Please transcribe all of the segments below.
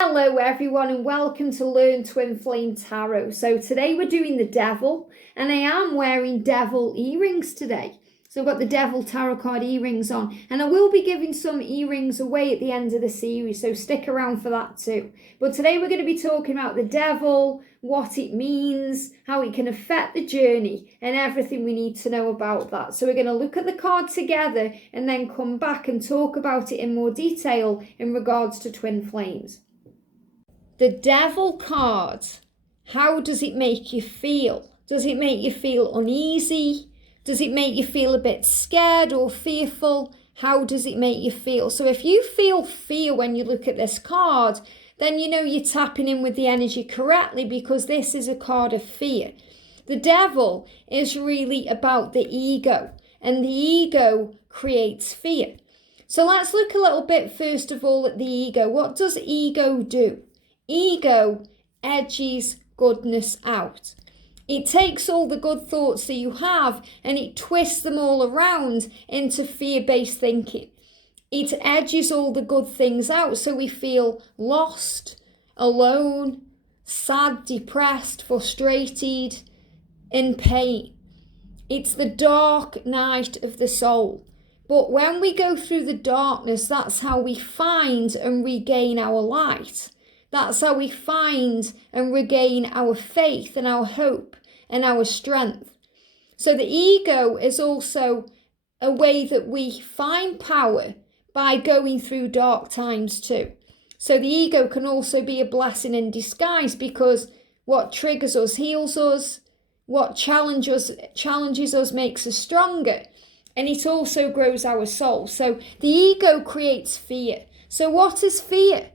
Hello everyone and welcome to Learn Twin Flame Tarot. So today we're doing the Devil and I am wearing devil earrings today. So I've got the Devil Tarot card earrings on and I will be giving some earrings away at the end of the series, so stick around for that too. But today we're going to be talking about the Devil, what it means, how it can affect the journey and everything we need to know about that. So we're going to look at the card together and then come back and talk about it in more detail in regards to twin flames. The Devil card, how does it make you feel? Does it make you feel uneasy? Does it make you feel a bit scared or fearful? How does it make you feel? So if you feel fear when you look at this card, then you know you're tapping in with the energy correctly, because this is a card of fear. The Devil is really about the ego, and the ego creates fear. So let's look a little bit first of all at the ego. What does ego do? Ego edges goodness out. It takes all the good thoughts that you have and it twists them all around into fear-based thinking. It edges all the good things out, so we feel lost, alone, sad, depressed, frustrated, in pain. It's the dark night of the soul. But when we go through the darkness, that's how we find and regain our light. That's how we find and regain our faith and our hope and our strength. So the ego is also a way that we find power by going through dark times too. So the ego can also be a blessing in disguise, because what triggers us heals us, what challenges us makes us stronger, and it also grows our soul. So the ego creates fear. So what is fear?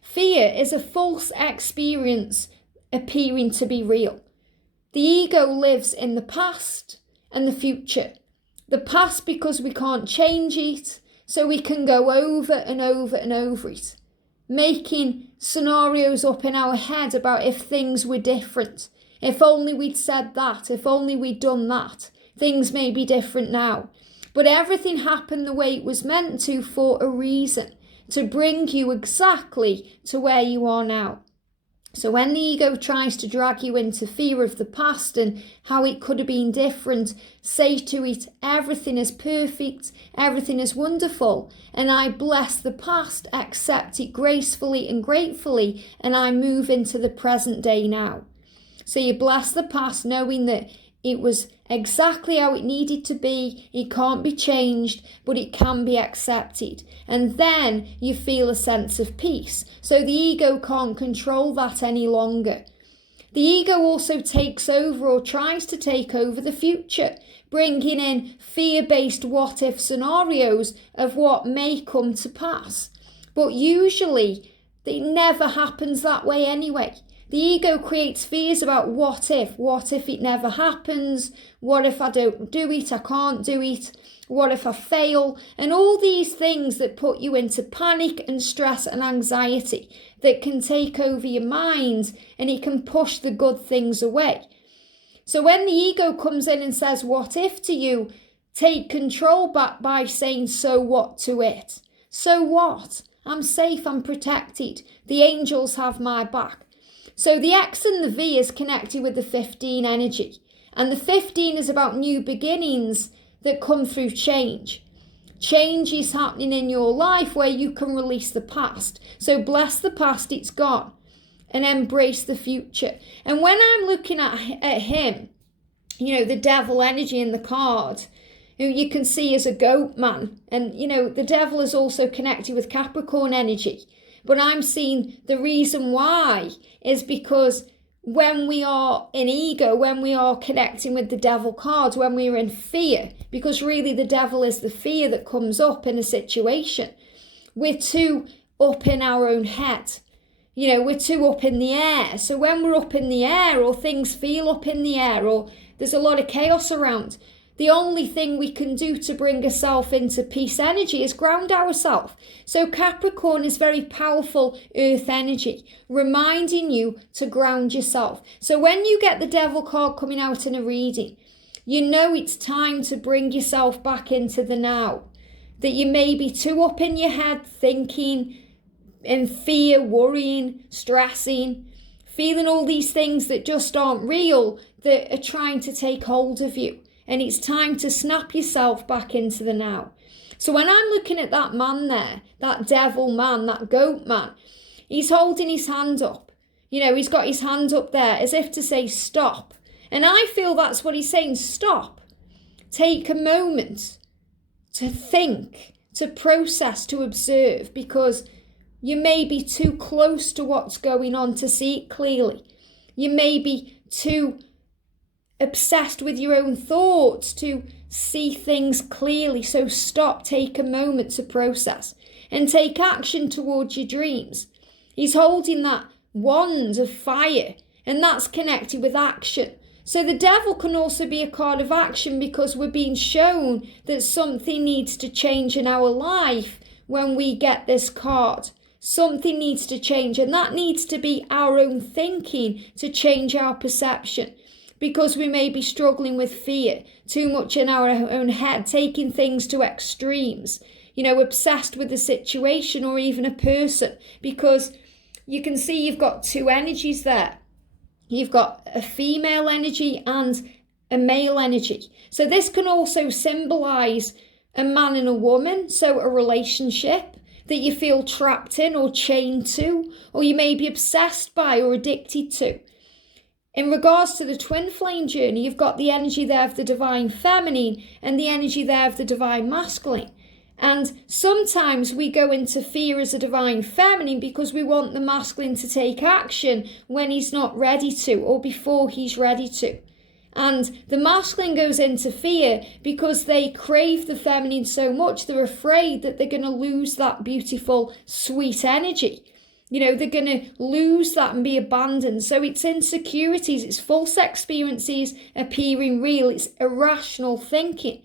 Fear is a false experience appearing to be real. The ego lives in the past and the future. The past because we can't change it, so we can go over and over and over it, making scenarios up in our head about if things were different. If only we'd said that, if only we'd done that, things may be different now. But everything happened the way it was meant to for a reason, to bring you exactly to where you are now. So when the ego tries to drag you into fear of the past and how it could have been different, say to it, everything is perfect, everything is wonderful, and I bless the past, accept it gracefully and gratefully, and I move into the present day now. So you bless the past knowing that it was exactly how it needed to be. It can't be changed, but it can be accepted. And then you feel a sense of peace. So the ego can't control that any longer. The ego also takes over, or tries to take over, the future, bringing in fear-based what-if scenarios of what may come to pass. But usually it never happens that way anyway. The ego creates fears about what if it never happens, what if I don't do it, I can't do it, what if I fail, and all these things that put you into panic and stress and anxiety that can take over your mind, and it can push the good things away. So when the ego comes in and says what if to you, take control back by saying so what to it. So what? I'm safe, I'm protected, the angels have my back. So the X and the V is connected with the 15 energy. And the 15 is about new beginnings that come through change. Change is happening in your life where you can release the past. So bless the past, it's gone. And embrace the future. And when I'm looking at him, the devil energy in the card, who you can see as a goat man. And, the devil is also connected with Capricorn energy. But I'm seeing the reason why is because when we are in ego, when we are connecting with the devil cards, when we are in fear, because really the devil is the fear that comes up in a situation, we're too up in our own head. We're too up in the air. So when we're up in the air, or things feel up in the air, or there's a lot of chaos around, the only thing we can do to bring ourselves into peace energy is ground ourselves. So Capricorn is very powerful earth energy, reminding you to ground yourself. So when you get the devil card coming out in a reading, you know it's time to bring yourself back into the now. That you may be too up in your head thinking in fear, worrying, stressing, feeling all these things that just aren't real, that are trying to take hold of you. And it's time to snap yourself back into the now. So when I'm looking at that man there, that devil man, that goat man, he's holding his hand up. He's got his hand up there as if to say stop. And I feel that's what he's saying, stop. Take a moment to think, to process, to observe, because you may be too close to what's going on to see it clearly. You may be too obsessed with your own thoughts to see things clearly. So stop, take a moment to process and take action towards your dreams. He's holding that wand of fire, and that's connected with action. So the devil can also be a card of action, because we're being shown that something needs to change in our life when we get this card. Something needs to change, and that needs to be our own thinking to change our perception, because we may be struggling with fear too much in our own head, taking things to extremes, obsessed with the situation or even a person, because you can see you've got two energies there. You've got a female energy and a male energy. So this can also symbolize a man and a woman, so a relationship that you feel trapped in or chained to, or you may be obsessed by or addicted to. In regards to the twin flame journey, you've got the energy there of the divine feminine and the energy there of the divine masculine. And sometimes we go into fear as a divine feminine because we want the masculine to take action when he's not ready to, or before he's ready to. And the masculine goes into fear because they crave the feminine so much, they're afraid that they're going to lose that beautiful, sweet energy. They're going to lose that and be abandoned. So it's insecurities, it's false experiences appearing real, it's irrational thinking.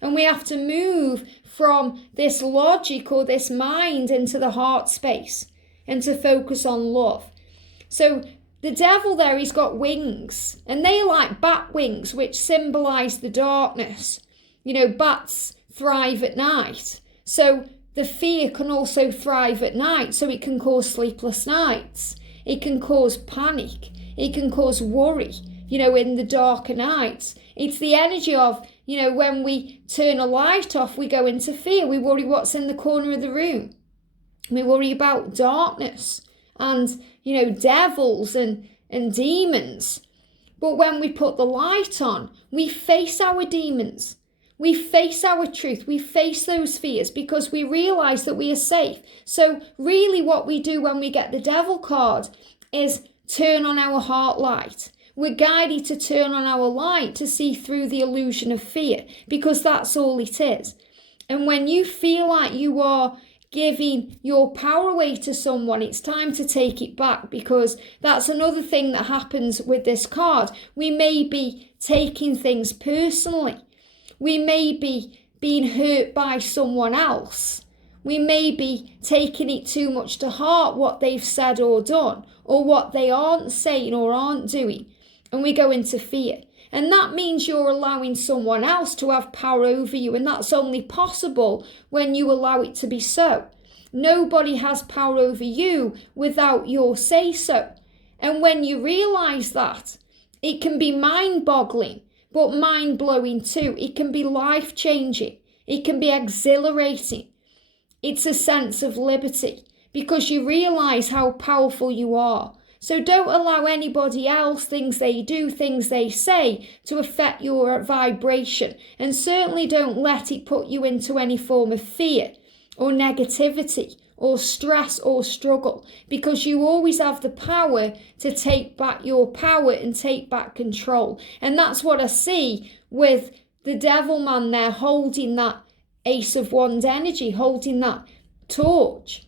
And we have to move from this logic or this mind into the heart space and to focus on love. So the devil there, he's got wings, and they are like bat wings, which symbolize the darkness. Bats thrive at night. So the fear can also thrive at night. So it can cause sleepless nights. It can cause panic. It can cause worry, in the darker nights. It's the energy of, when we turn a light off, we go into fear. We worry what's in the corner of the room. We worry about darkness and, devils and demons. But when we put the light on, we face our demons. We face our truth. We face those fears because we realize that we are safe. So really what we do when we get the devil card is turn on our heart light. We're guided to turn on our light to see through the illusion of fear, because that's all it is. And when you feel like you are giving your power away to someone, it's time to take it back, because that's another thing that happens with this card. We may be taking things personally. We may be being hurt by someone else. We may be taking it too much to heart, what they've said or done, or what they aren't saying or aren't doing. And we go into fear. And that means you're allowing someone else to have power over you. And that's only possible when you allow it to be so. Nobody has power over you without your say-so. And when you realize that, it can be mind-boggling, but mind-blowing too. It can be life-changing. It can be exhilarating. It's a sense of liberty because you realize how powerful you are. So don't allow anybody else, things they do, things they say, to affect your vibration. And certainly don't let it put you into any form of fear or negativity or stress or struggle, because you always have the power to take back your power and take back control. And that's what I see with the devil man there, holding that Ace of Wands energy, holding that torch.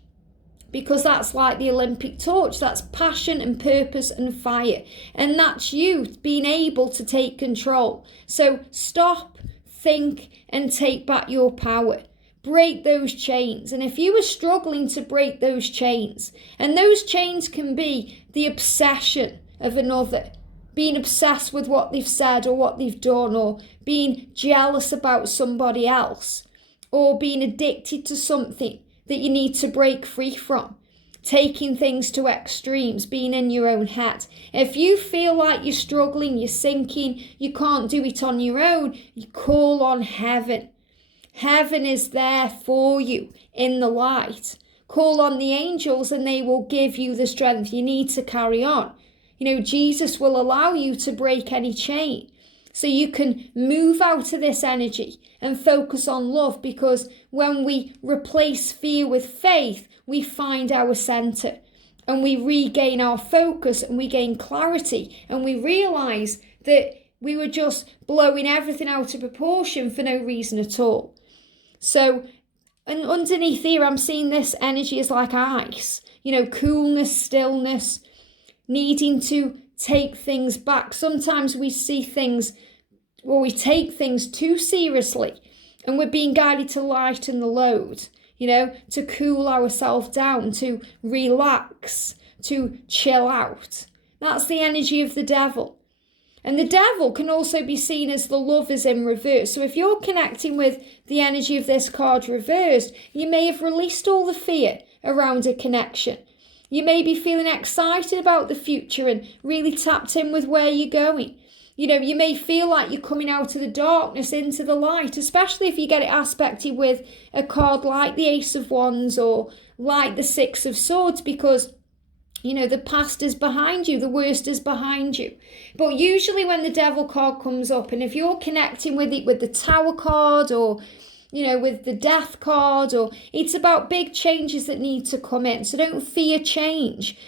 Because that's like the Olympic torch. That's passion and purpose and fire. And that's you being able to take control. So stop, think, and take back your power. Break those chains. And if you are struggling to break those chains, and those chains can be the obsession of another, being obsessed with what they've said or what they've done, or being jealous about somebody else, or being addicted to something that you need to break free from. taking things to extremes, being in your own head. If you feel like you're struggling, you're sinking, you can't do it on your own, you call on heaven. Heaven is there for you in the light. Call on the angels and they will give you the strength you need to carry on. Jesus will allow you to break any chain so you can move out of this energy and focus on love, because when we replace fear with faith, we find our center and we regain our focus and we gain clarity and we realize that we were just blowing everything out of proportion for no reason at all. So, and underneath here, I'm seeing this energy as like ice, coolness, stillness, needing to take things back. Sometimes we see things, or we take things too seriously, and we're being guided to lighten the load, to cool ourselves down, to relax, to chill out. That's the energy of the devil. And the devil can also be seen as the lovers in reverse. So if you're connecting with the energy of this card reversed, you may have released all the fear around a connection. You may be feeling excited about the future and really tapped in with where you're going. You may feel like you're coming out of the darkness into the light, especially if you get it aspected with a card like the Ace of Wands or like the Six of Swords, because the past is behind you, the worst is behind you. But usually when the devil card comes up, and if you're connecting with it with the Tower card or, with the Death card, or it's about big changes that need to come in. So don't fear change.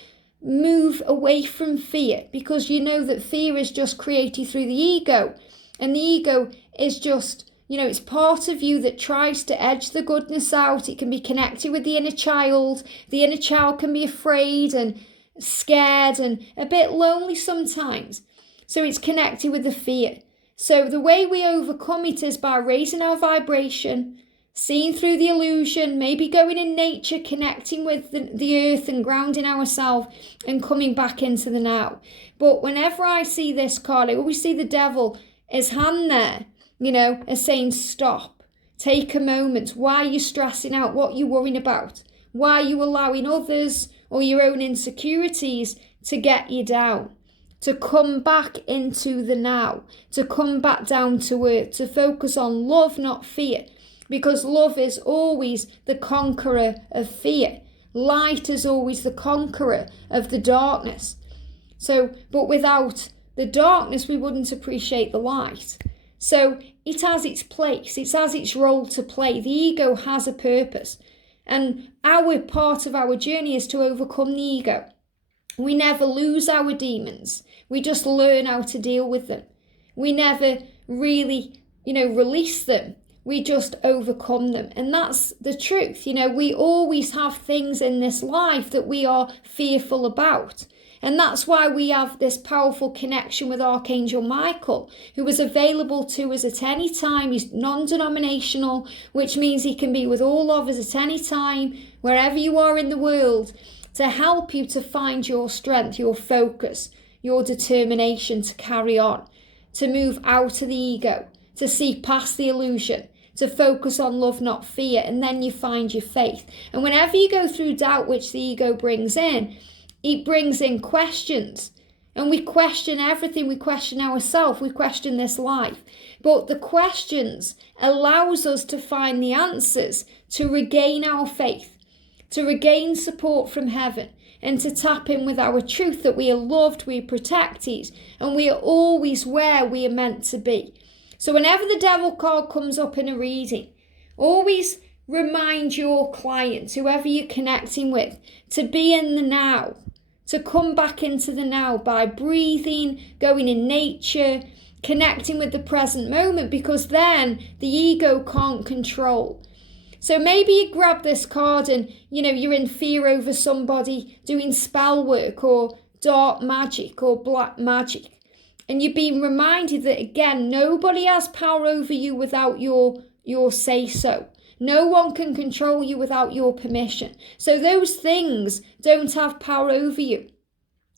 Move away from fear, because you know that fear is just created through the ego. And the ego is just, it's part of you that tries to edge the goodness out. It can be connected with the inner child. The inner child can be afraid and scared and a bit lonely sometimes. So it's connected with the fear. So the way we overcome it is by raising our vibration, seeing through the illusion, maybe going in nature, connecting with the earth and grounding ourselves and coming back into the now. But whenever I see this card, I always see the devil, his hand there, as saying, stop, take a moment. Why are you stressing out? What are you worrying about? Why are you allowing others or your own insecurities to get you down? To come back into the now, to come back down to earth, to focus on love, not fear. Because love is always the conqueror of fear. Light is always the conqueror of the darkness. So, but without the darkness, we wouldn't appreciate the light. So it has its place. It has its role to play. The ego has a purpose. And our part of our journey is to overcome the ego. We never lose our demons. We just learn how to deal with them. We never really, release them. We just overcome them. And that's the truth. We always have things in this life that we are fearful about. And that's why we have this powerful connection with Archangel Michael, who is available to us at any time. He's non-denominational, which means he can be with all of us at any time, wherever you are in the world, to help you to find your strength, your focus, your determination to carry on, to move out of the ego, to see past the illusion, to focus on love, not fear, and then you find your faith. And whenever you go through doubt, which the ego brings in, it brings in questions. And we question everything. We question ourselves. We question this life. But the questions allows us to find the answers, to regain our faith, to regain support from heaven, and to tap in with our truth that we are loved, we are protected, and we are always where we are meant to be. So whenever the devil card comes up in a reading, always remind your client, whoever you're connecting with, to be in the now, to come back into the now by breathing, going in nature, connecting with the present moment, because then the ego can't control. So maybe you grab this card and, you're in fear over somebody doing spell work or dark magic or black magic. And you're being reminded that, again, nobody has power over you without your say-so. No one can control you without your permission. So those things don't have power over you,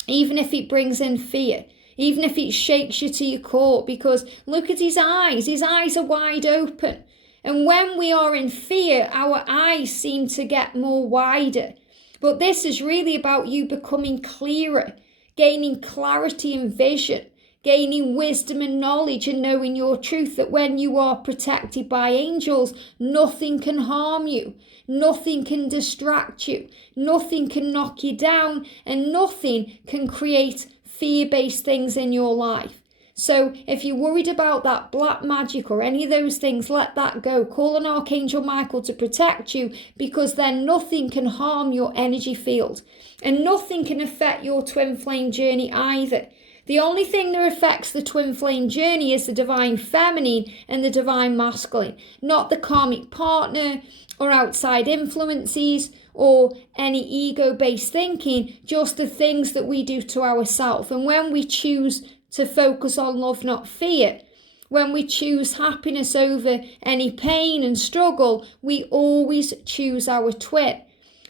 even if it brings in fear, even if it shakes you to your core, because look at his eyes. His eyes are wide open. And when we are in fear, our eyes seem to get more wider. But this is really about you becoming clearer, gaining clarity and vision, gaining wisdom and knowledge, and knowing your truth, that when you are protected by angels, nothing can harm you, nothing can distract you, nothing can knock you down, and nothing can create fear-based things in your life. So if you're worried about that black magic or any of those things, let that go. Call on Archangel Michael to protect you, because then nothing can harm your energy field, and nothing can affect your twin flame journey either. The only thing that affects the twin flame journey is the divine feminine and the divine masculine, not the karmic partner or outside influences or any ego-based thinking, just the things that we do to ourselves. And when we choose to focus on love, not fear, when we choose happiness over any pain and struggle, we always choose our twin.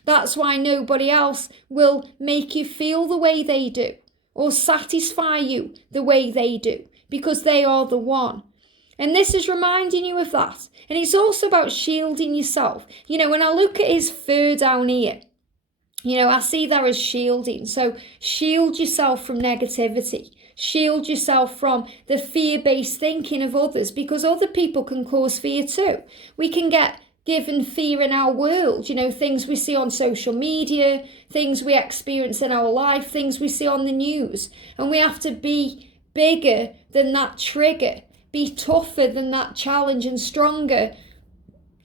That's why nobody else will make you feel the way they do or satisfy you the way they do, because they are the one. And this is reminding you of that. And it's also about shielding yourself. When I look at his fur down here, I see that as shielding. So shield yourself from negativity. Shield yourself from the fear-based thinking of others, because other people can cause fear too. We can get given fear in our world, things we see on social media, things we experience in our life, things we see on the news. And we have to be bigger than that trigger, be tougher than that challenge, and stronger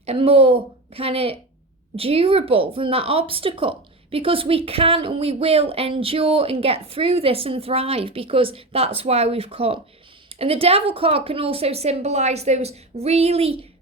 and more kind of durable than that obstacle. Because we can and we will endure and get through this and thrive, because that's why we've come. And the devil card can also symbolize those really,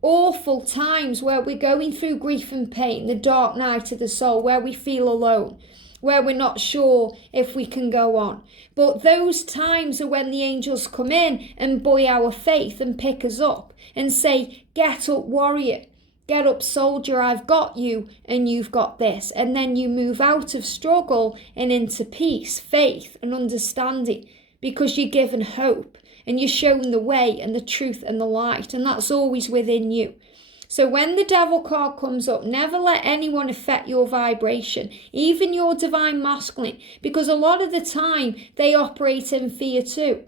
awful times where we're going through grief and pain, the dark night of the soul, where we feel alone, where we're not sure if we can go on. But those times are when the angels come in and buoy our faith and pick us up and say, get up, warrior. Get up, soldier, I've got you and you've got this. And then you move out of struggle and into peace, faith and understanding, because you're given hope and you're shown the way and the truth and the light, and that's always within you. So when the devil card comes up, never let anyone affect your vibration, even your divine masculine, because a lot of the time they operate in fear too.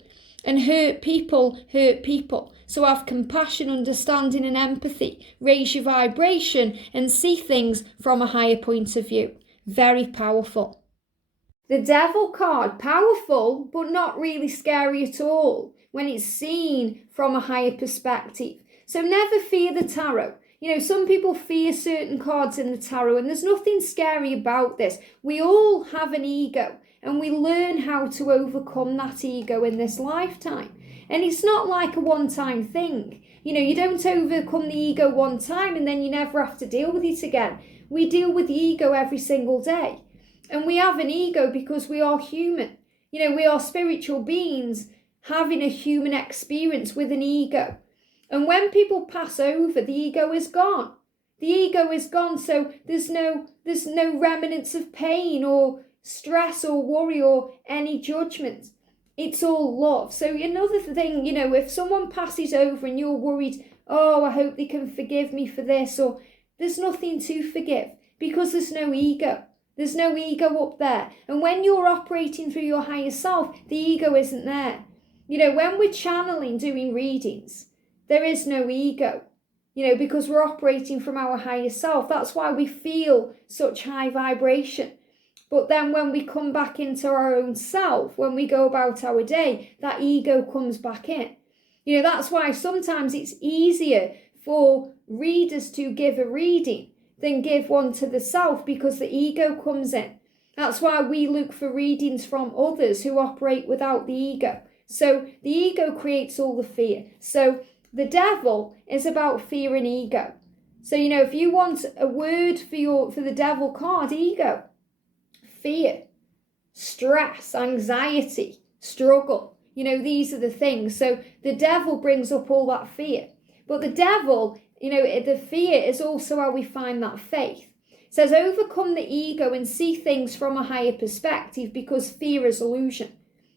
And hurt people. So have compassion, understanding and empathy. Raise your vibration and see things from a higher point of view. Very powerful. The devil card, powerful, but not really scary at all when it's seen from a higher perspective. So never fear the tarot. Some people fear certain cards in the tarot, and there's nothing scary about this. We all have an ego, and we learn how to overcome that ego in this lifetime. And it's not like a one-time thing. You don't overcome the ego one time and then you never have to deal with it again. We deal with the ego every single day. And we have an ego because we are human. We are spiritual beings having a human experience with an ego. And when people pass over, the ego is gone. The ego is gone, so there's no remnants of pain or stress or worry or any judgment. It's all love. So another thing, if someone passes over and you're worried, oh, I hope they can forgive me for this, or there's nothing to forgive, because there's no ego. There's no ego up there. And when you're operating through your higher self, the ego isn't there. When we're channeling, doing readings, there is no ego, because we're operating from our higher self. That's why we feel such high vibration. But then when we come back into our own self, when we go about our day, that ego comes back in. That's why sometimes it's easier for readers to give a reading than give one to the self, because the ego comes in. That's why we look for readings from others who operate without the ego. So the ego creates all the fear. So the devil is about fear and ego. So, if you want a word for the devil card, ego, fear, stress, anxiety, struggle, these are the things. So the devil brings up all that fear. But the devil, the fear is also how we find that faith. It says, overcome the ego and see things from a higher perspective, because fear is illusion.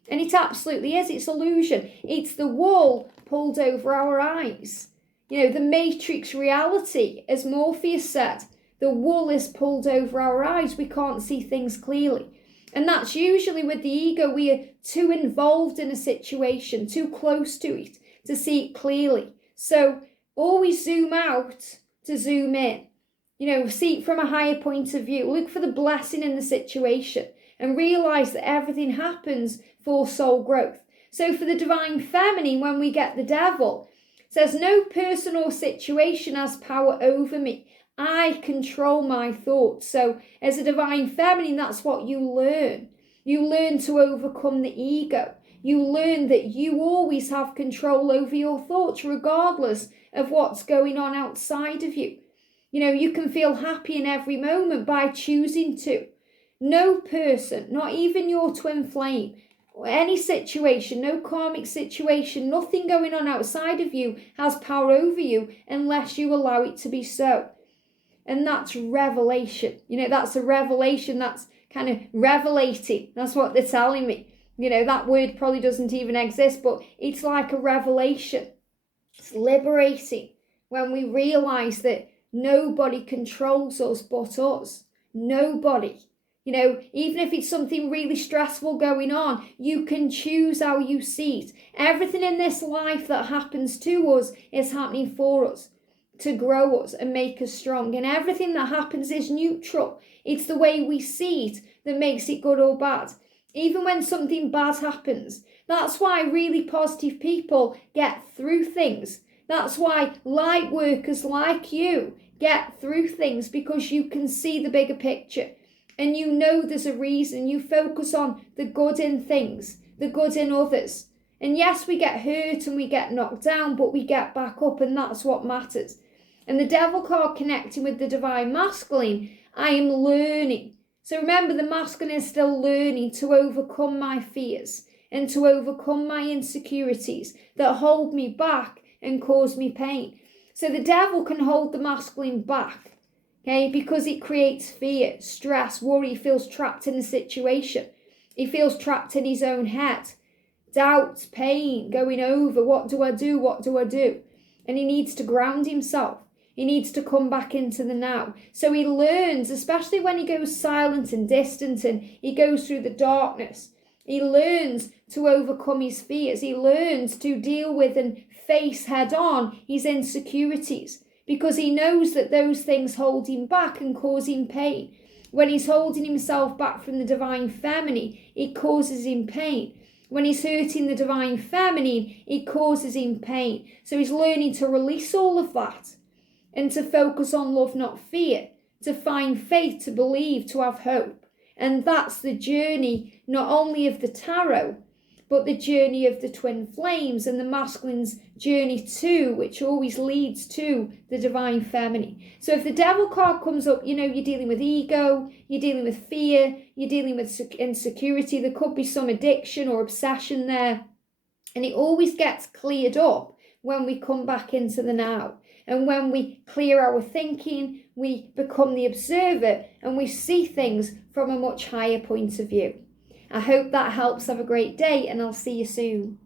And it absolutely is. It's illusion. It's the wall pulled over our eyes. The matrix reality, as Morpheus said, The wool is pulled over our eyes. We can't see things clearly. And that's usually with the ego. We are too involved in a situation, too close to it to see it clearly. So always zoom out to zoom in. See it from a higher point of view. Look for the blessing in the situation and realize that everything happens for soul growth. So for the divine feminine, when we get the devil, it says, no person or situation has power over me. I control my thoughts. So as a divine feminine, that's what you learn. You learn to overcome the ego. You learn that you always have control over your thoughts, regardless of what's going on outside of you. You can feel happy in every moment by choosing to. No person, not even your twin flame, or any situation, no karmic situation, nothing going on outside of you has power over you unless you allow it to be so. And that's revelation. That's a revelation. That's kind of revelating. That's what they're telling me. That word probably doesn't even exist, but it's like a revelation. It's liberating when we realize that nobody controls us but us. Nobody. Even if it's something really stressful going on, you can choose how you see it. Everything in this life that happens to us is happening for us, to grow us and make us strong. And everything that happens is neutral. It's the way we see it that makes it good or bad. Even when something bad happens. That's why really positive people get through things. That's why light workers like you get through things, because you can see the bigger picture. And there's a reason. You focus on the good in things, the good in others. And yes, we get hurt and we get knocked down, but we get back up, and that's what matters. And the devil card connecting with the divine masculine, I am learning. So remember, the masculine is still learning to overcome my fears and to overcome my insecurities that hold me back and cause me pain. So the devil can hold the masculine back. Okay, because it creates fear, stress, worry. He feels trapped in the situation. He feels trapped in his own head. Doubt, pain, going over. What do I do? What do I do? And he needs to ground himself. He needs to come back into the now. So he learns, especially when he goes silent and distant and he goes through the darkness. He learns to overcome his fears. He learns to deal with and face head on his insecurities, because he knows that those things hold him back and cause him pain. When he's holding himself back from the divine feminine, it causes him pain. When he's hurting the divine feminine, it causes him pain. So he's learning to release all of that and to focus on love, not fear, to find faith, to believe, to have hope. And that's the journey, not only of the tarot, but the journey of the twin flames and the masculine's journey too, which always leads to the divine feminine. So if the devil card comes up, you're dealing with ego, you're dealing with fear, you're dealing with insecurity. There could be some addiction or obsession there. And it always gets cleared up when we come back into the now. And when we clear our thinking, we become the observer and we see things from a much higher point of view. I hope that helps. Have a great day, and I'll see you soon.